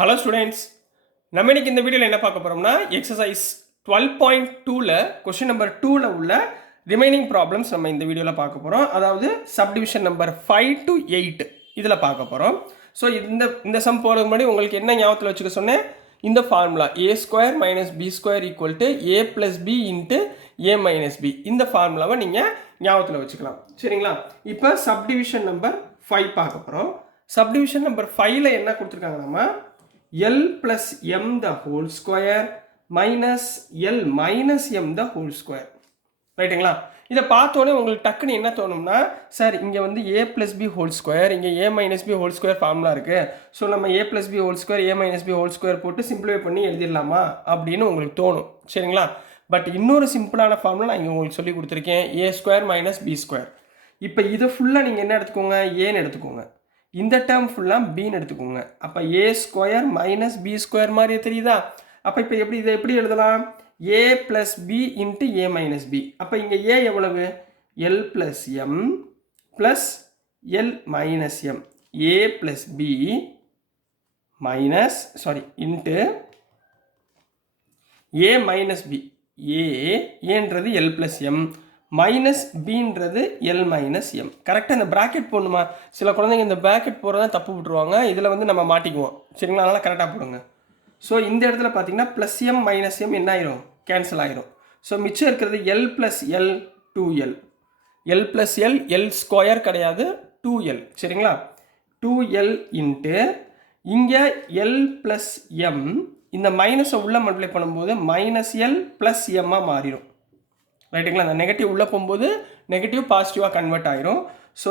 Hello students, நம்ம இன்னைக்கு இந்த வீடியோவில் என்ன பார்க்க போகிறோம்னா எக்ஸசைஸ் 12.2ல கொஷின் நம்பர் 2ல உள்ள ரிமைனிங் ப்ராப்ளம்ஸ் நம்ம இந்த வீடியோவில் பார்க்க போகிறோம். அதாவது சப்டிவிஷன் நம்பர் 5 to 8 இதில் பார்க்க போகிறோம். ஸோ இந்த சம் போகிறதுக்கு முன்னாடி உங்களுக்கு என்ன ஞாபகத்தில் வச்சுக்க சொன்னேன், இந்த formula a² - b² = a + b × a - b, இந்த ஃபார்முலாவை நீங்கள் ஞாபகத்தில் வச்சுக்கலாம். சரிங்களா? இப்போ சப்டிவிஷன் நம்பர் 5 பார்க்க போகிறோம். சப்டிவிஷன் நம்பர் 5ல் என்ன கொடுத்துருக்காங்கன்னா L plus m the whole square minus L minus m the whole square. ரைட்டுங்களா? இதை பார்த்தோன்னே உங்களுக்கு டக்குன்னு என்ன தோணும்னா, சார் இங்கே வந்து a plus b whole square, இங்கே a minus b whole square formula இருக்குது. ஸோ நம்ம a plus b whole square, a minus b whole square போட்டு சிம்பிளிஃபை பண்ணி எழுதிடலாமா அப்படின்னு உங்களுக்கு தோணும். சரிங்களா? பட் இன்னொரு சிம்பிளான ஃபார்முலா நான் இங்கே உங்களுக்கு சொல்லி கொடுத்துருக்கேன், a² - b². இப்போ இதை ஃபுல்லாக நீங்கள் என்ன எடுத்துக்கோங்க, ஏன்னு எடுத்துக்கோங்க. இந்த டேர்ம் ஃபுல்லாக பின்னு எடுத்துக்கோங்க. அப்போ a² - b² மாதிரி தெரியுதா? அப்போ இப்போ இதை எப்படி எழுதலாம், a + b × a - b. அப்போ இங்கே a எவ்வளவு, L + m + L - m, a + b × a - b. ஏன்றது L + m, மைனஸ் பின்றது L - m. கரெக்டாக இந்த ப்ராக்கெட் போடணுமா? சில குழந்தைங்க இந்த ப்ராக்கெட் போடுறதா தப்பு விட்டுருவாங்க. இதில் வந்து நம்ம மாட்டிக்குவோம். சரிங்களா? அதனால் கரெக்டாக போடுங்க. ஸோ இந்த இடத்துல பார்த்தீங்கன்னா +m - m என்ன ஆயிரும், கேன்சல் ஆயிரும். ஸோ மிச்சம் இருக்கிறது L + L 2L. L + L L² கிடையாது, 2L. சரிங்களா? 2L × இங்கே L + m, இந்த மைனஸை உள்ளே மல்டிப்ளை பண்ணும்போது -L + m மாறிடும். ரைட்டுங்களா? அந்த நெகட்டிவ் உள்ளே போகும்போது நெகட்டிவ் பாசிட்டிவாக கன்வெர்ட் ஆயிரும். ஸோ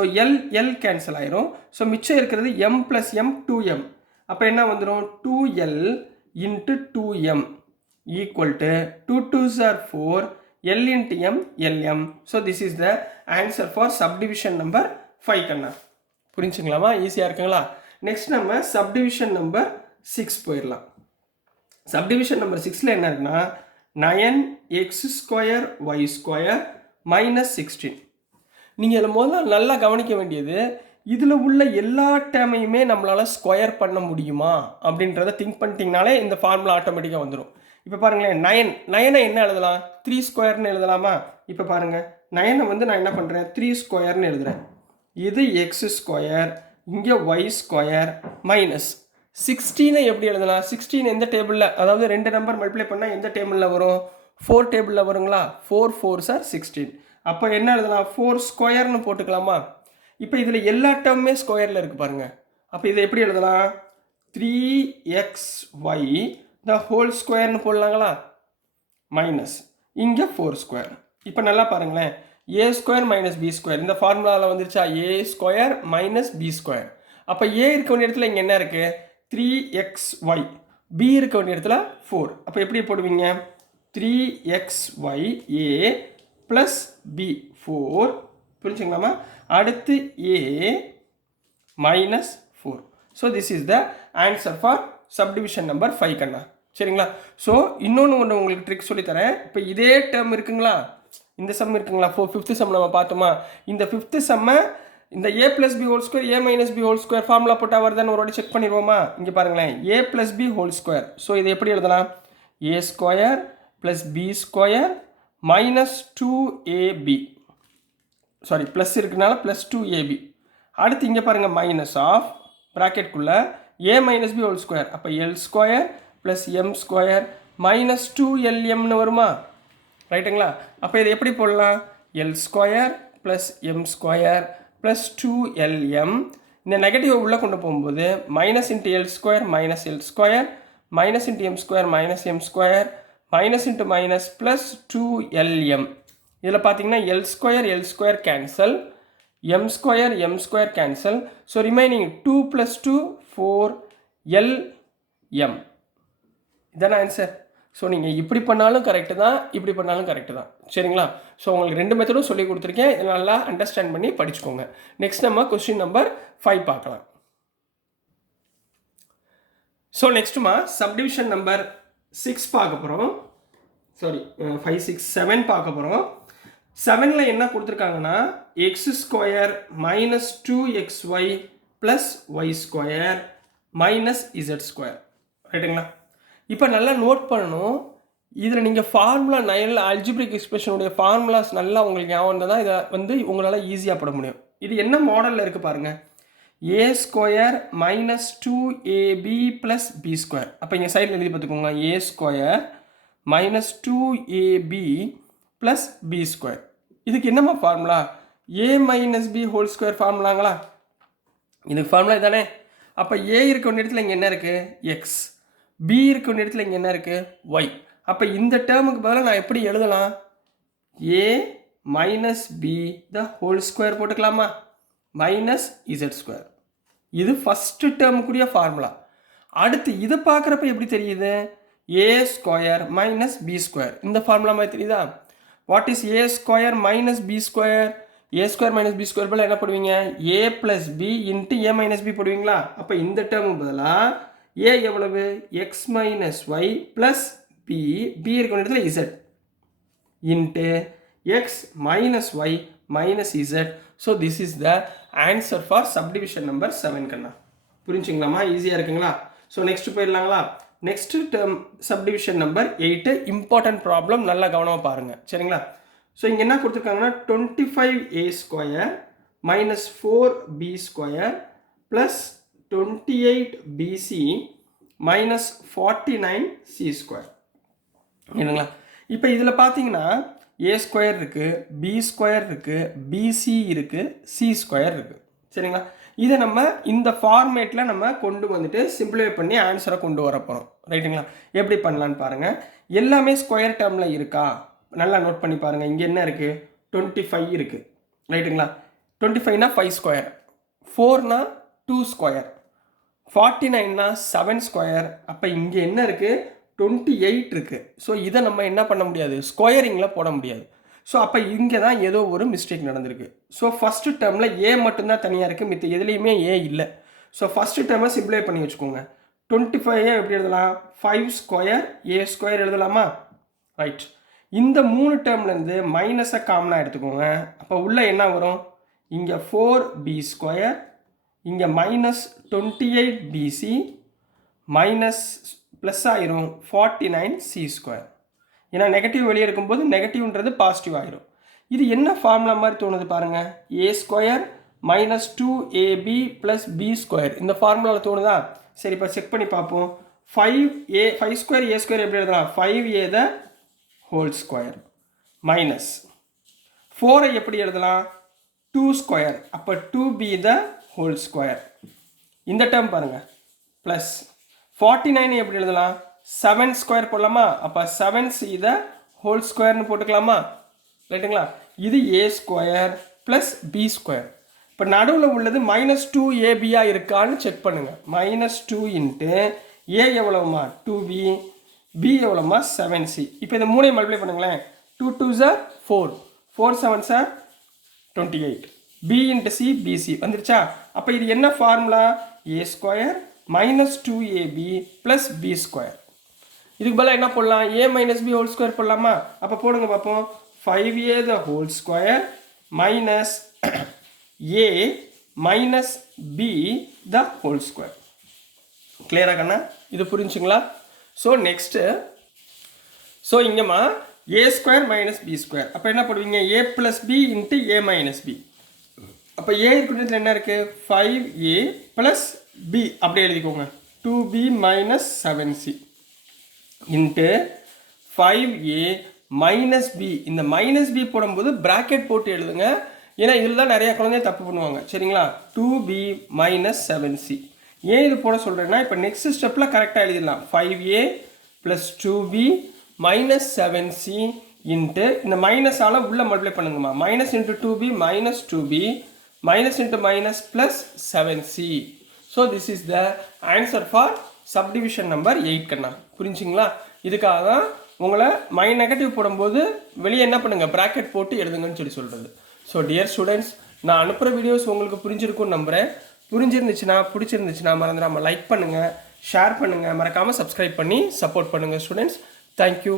L கேன்சல் ஆயிரும். ஸோ மிச்சம் இருக்கிறது m + m 2m. அப்போ என்ன வந்துடும், 2L × 2m = 2 2s are 4, L × m Lm. So this is the answer for subdivision number 5 கண்ணா. புரிஞ்சுங்களாமா? ஈஸியாக இருக்குங்களா? நெக்ஸ்ட் நம்ம சப்டிவிஷன் நம்பர் 6 போயிடலாம். சப்டிவிஷன் நம்பர் 6ல் என்ன இருக்குன்னா 9x² y² - 16. நீங்கள் இதில் முதல்ல நல்லா கவனிக்க வேண்டியது, இதில் உள்ள எல்லா டேர்மையுமே நம்மளால் ஸ்கொயர் பண்ண முடியுமா அப்படின்றத திங்க் பண்ணிட்டீங்கனாலே இந்த ஃபார்முலா ஆட்டோமேட்டிக்காக வந்துடும். இப்போ பாருங்களேன், 9 என்ன எழுதலாம், 3² எழுதலாமா? இப்போ பாருங்கள், 9 வந்து நான் என்ன பண்ணுறேன், 3² எழுதுகிறேன். இது x², இங்கே y² மைனஸ் 16 எப்படி எழுதலாம், 16 எந்த டேபிளில், அதாவது ரெண்டு நம்பர் மல்டிப்ளை பண்ணால் எந்த டேபிளில் வரும், 4 டேபிளில் வருங்களா? 4 4s are 16. அப்போ என்ன எழுதலாம், 4² போட்டுக்கலாமா? இப்போ இதில் எல்லா டேர்முமே ஸ்கொயரில் இருக்குது பாருங்கள். அப்போ இதை எப்படி எழுதலாம், 3xy the whole square போடலாங்களா? மைனஸ் இங்கே 4². இப்போ நல்லா பாருங்களேன், a² - b², இந்த ஃபார்முலாவில் வந்துருச்சா, a² - b². அப்போ a இருக்க வேண்டிய இடத்துல இங்கே என்ன இருக்குது, 3xy, b இருக்க வேண்டிய இடத்துல 4. அப்போ எப்படி போடுவீங்க, 3xy a + b 4. புரிஞ்சுங்களாமா? அடுத்து a - 4. So this is the answer for subdivision number 5 கண்ணா. சரிங்களா? ஸோ இன்னொன்று உங்களுக்கு ட்ரிக் சொல்லித்தரேன். இப்போ இதே டேர்ம் இருக்குங்களா, இந்த சம் இருக்குங்களா, 5th சம் நம்ம பார்த்தோமா, இந்த 5th சம்மை இந்த a + b whole square, a - b whole square formula போட்டால் வருதான்னு ஒரு வாட்டி செக் பண்ணிடுவோமா? இங்கே பாருங்களேன், a + b whole square. So இதை எப்படி எழுதலாம், a² + b² - 2ab. Sorry, plus இருக்குனால +2ab. அடுத்து இங்கே பாருங்கள், மைனஸ் ஆஃப் ப்ராக்கெட்குள்ளே a - b whole square. அப்போ L² + m² - 2Lmன்னு வருமா? ரைட்டுங்களா? அப்போ இதை எப்படி போடலாம், L² + m² + 2Lm. இந்த நெகட்டிவ் உள்ளே கொண்டு போகும்போது -L² - L² - L² - m² - +2Lm. இதில் பார்த்தீங்கன்னா L² cancel, m² cancel. So remaining 2 + 2 4Lm. இதான ஆன்சர். ஸோ நீங்கள் இப்படி பண்ணாலும் கரெக்டு தான், இப்படி பண்ணாலும் கரெக்டு தான். சரிங்களா? ஸோ உங்களுக்கு ரெண்டு மெத்தடும் சொல்லி கொடுத்துருக்கேன். இதை நல்லா அண்டர்ஸ்டாண்ட் பண்ணி படிச்சுக்கோங்க. நெக்ஸ்ட் நம்ம கொஸ்டின் நம்பர் 5 பார்க்கலாம். ஸோ நெக்ஸ்ட்டுமா சப்டிவிஷன் நம்பர் 6 பார்க்க போகிறோம். சாரி, 5 6 7 பார்க்க போகிறோம். 7ல் என்ன கொடுத்துருக்காங்கன்னா x² - 2xy + y² - z². ரைட்டுங்களா? இப்போ நல்லா நோட் பண்ணணும். இதில் நீங்கள் ஃபார்முலா 9 அல்ஜிப்ரிக் எக்ஸ்பிரஷனுடைய ஃபார்முலாஸ் நல்லா உங்களுக்கு ஞாபகம் இருந்தால் தான் இதை வந்து உங்களால் ஈஸியாக போட முடியும். இது என்ன மாடலில் இருக்குது பாருங்கள். a square minus 2ab plus b square. அப்போ இங்கே சைடில் எழுதி பார்த்துக்கோங்க. a square minus 2ab plus b square. இதுக்கு என்னம்மா formula? a minus b whole square ஃபார்முலாங்களா? இதுக்கு ஃபார்முலா தானே. அப்போ a இருக்க வேண்டிய இடத்துல இங்கே என்ன இருக்குது? எக்ஸ். b இருக்க வேண்டிய இடத்துல இங்கே என்ன இருக்குது? ஒய். அப்போ இந்த டேர்முக்கு பதிலாக நான் எப்படி எழுதலாம்? a minus b the whole square போட்டுக்கலாமா? Minus z square. இது ஃபஸ்ட்டு டேர்முக்குரிய ஃபார்முலா. அடுத்து இதை பார்க்குறப்ப எப்படி தெரியுது? a square minus b square. இந்த ஃபார்முலா மாதிரி தெரியுதா? What is a square minus b square? a square minus b square பதில் என்ன போடுவீங்க? a plus b into a minus b போடுவீங்களா? அப்போ இந்த டேர்முக்கு பதிலாக a எவ்வளவு? x minus y plus b, b இருக்க இடத்துல z into x minus y minus z. So this is the answer for subdivision number 7 கண்ணா. புரிஞ்சுங்களாமா? ஈஸியாக இருக்குங்களா? ஸோ நெக்ஸ்ட் போயிடலாங்களா? Next term subdivision number 8 important problem, நல்லா கவனமாக பாருங்கள். சரிங்களா? ஸோ இங்கே என்ன கொடுத்துருக்காங்கன்னா 25a square minus 4b square plus 28bc minus 49c square. இல்லைங்களா? இப்போ இதில் பார்த்தீங்கன்னா a ஸ்கொயர் இருக்குது, b ஸ்கொயர் இருக்குது, bc இருக்குது, c ஸ்கொயர் இருக்குது. சரிங்களா? இதை நம்ம இந்த ஃபார்மேட்டில் நம்ம கொண்டு வந்துட்டு சிம்பிளிஃபை பண்ணி ஆன்சரை கொண்டு வர போகிறோம். ரைட்டுங்களா? எப்படி பண்ணலான்னு பாருங்கள். எல்லாமே ஸ்கொயர் டேர்மில் இருக்கா? நல்லா நோட் பண்ணி பாருங்கள். இங்கே என்ன இருக்குது? 25 இருக்குது. ரைட்டுங்களா? 25னா 5 ஸ்கொயர், 4னா 2 ஸ்கொயர், 49னா 7 ஸ்கொயர். அப்போ இங்கே என்ன இருக்குது? 28 இருக்குது. ஸோ இதை நம்ம என்ன பண்ண முடியாது? ஸ்கொயரிங்கில் போட முடியாது. ஸோ அப்போ இங்கே தான் ஏதோ ஒரு மிஸ்டேக் நடந்திருக்கு. ஸோ ஃபஸ்ட்டு டேர்மில் ஏ மட்டும்தான் தனியாக இருக்குது, மித்த எதுலேயுமே ஏ இல்லை. ஸோ ஃபஸ்ட்டு டேர்மை சிம்பிளை பண்ணி வச்சுக்கோங்க. 25 எப்படி எழுதலாம்? 5 ஸ்கொயர் ஏ ஸ்கொயர் எழுதலாமா? ரைட். இந்த 3 டேர்ம்லேருந்து மைனஸை காமனாக எடுத்துக்கோங்க. அப்போ உள்ளே என்ன வரும்? இங்கே 4b ஸ்கொயர், இங்கே மைனஸ் 28bc மைனஸ் ப்ளஸ் ஆயிரும் 49c ஸ்கொயர். ஏன்னா நெகட்டிவ் வெளியே இருக்கும்போது நெகட்டிவ்ன்றது பாசிட்டிவ் ஆயிரும். இது என்ன ஃபார்முலா மாதிரி தோணுது பாருங்கள். a square minus 2ab plus b square. இந்த ஃபார்முலாவில் தோணுதா? சரி, இப்போ செக் பண்ணி பார்ப்போம். 5 ஸ்கொயர் a ஸ்கொயர் எப்படி எழுதலாம்? 5a the whole square minus 4ஐ எப்படி எழுதலாம்? 2 ஸ்கொயர். அப்போ 2b த ஹோல் ஸ்கொயர். இந்த டேர்ம் பாருங்கள். ப்ளஸ் 49 எப்படி எழுதலாம்? 7 ஸ்கொயர் போடலாமா? அப்போ 7c த ஹோல் ஸ்கொயர்னு போட்டுக்கலாமா? ரைட்டுங்களா? இது a square plus b square. இப்போ நடுவில் உள்ளது மைனஸ் 2ab இருக்கான்னு செக் பண்ணுங்கள். மைனஸ் 2 இன்ட்டு a எவ்வளவுமா? 2b, b எவ்வளோமா? 7c. இப்போ இந்த 3ஐ மல்டிப்ளை பண்ணுங்களேன். 2 2s are 4, 4 7s are 28, b into c bc வந்துருச்சா? அப்போ இது என்ன formula? a square minus 2ab plus b square. இதுக்கு பதிலாக என்ன போடலாம்? a minus b whole square போடலாமா? அப்போ போடுங்க பார்ப்போம். 5a the whole square minus a minus b the whole square. கிளியரா கண்ணா? இது புரிஞ்சுங்களா? ஸோ நெக்ஸ்ட்டு, ஸோ இங்கேம்மா a square minus b square. அப்போ என்ன போடுவீங்க? a plus b into a minus b. அப்போ a இருக்கிறதுல என்ன இருக்குது? 5a ப்ளஸ் b அப்படியே எழுதிக்கோங்க. 2b minus 7c into 5a minus b. இந்த மைனஸ் b போடும்போது ப்ராக்கெட் போட்டு எழுதுங்க. ஏன்னா இதில் தான் நிறைய குழந்தைய தப்பு பண்ணுவாங்க. சரிங்களா? 2b minus 7c. ஏன் இது போட சொல்கிறேன்னா, இப்போ நெக்ஸ்ட் ஸ்டெப்பில் கரெக்டாக எழுதிடலாம். 5a plus 2b minus 7c into இந்த மைனஸால் உள்ளே மல்டிப்ளை பண்ணுங்கம்மா. Minus into 2b minus 2b minus into minus plus 7c. So this is the answer for subdivision number 8 கண்ணா. புரிஞ்சுங்களா? இதுக்காக தான் உங்களை நெகட்டிவ் போடும்போது வெளியே என்ன பண்ணுங்கள்? ப்ராக்கெட் போட்டு எழுதுங்கன்னு சொல்கிறது. ஸோ டியர் ஸ்டூடெண்ட்ஸ், நான் அனுப்புகிற வீடியோஸ் உங்களுக்கு புரிஞ்சிருக்கும்னு நம்புகிறேன். பிடிச்சிருந்துச்சுன்னா மறந்துடாமல் லைக் பண்ணுங்கள், ஷேர் பண்ணுங்கள், மறக்காமல் சப்ஸ்கிரைப் பண்ணி சப்போர்ட் பண்ணுங்கள் ஸ்டூடெண்ட்ஸ். தேங்க்யூ.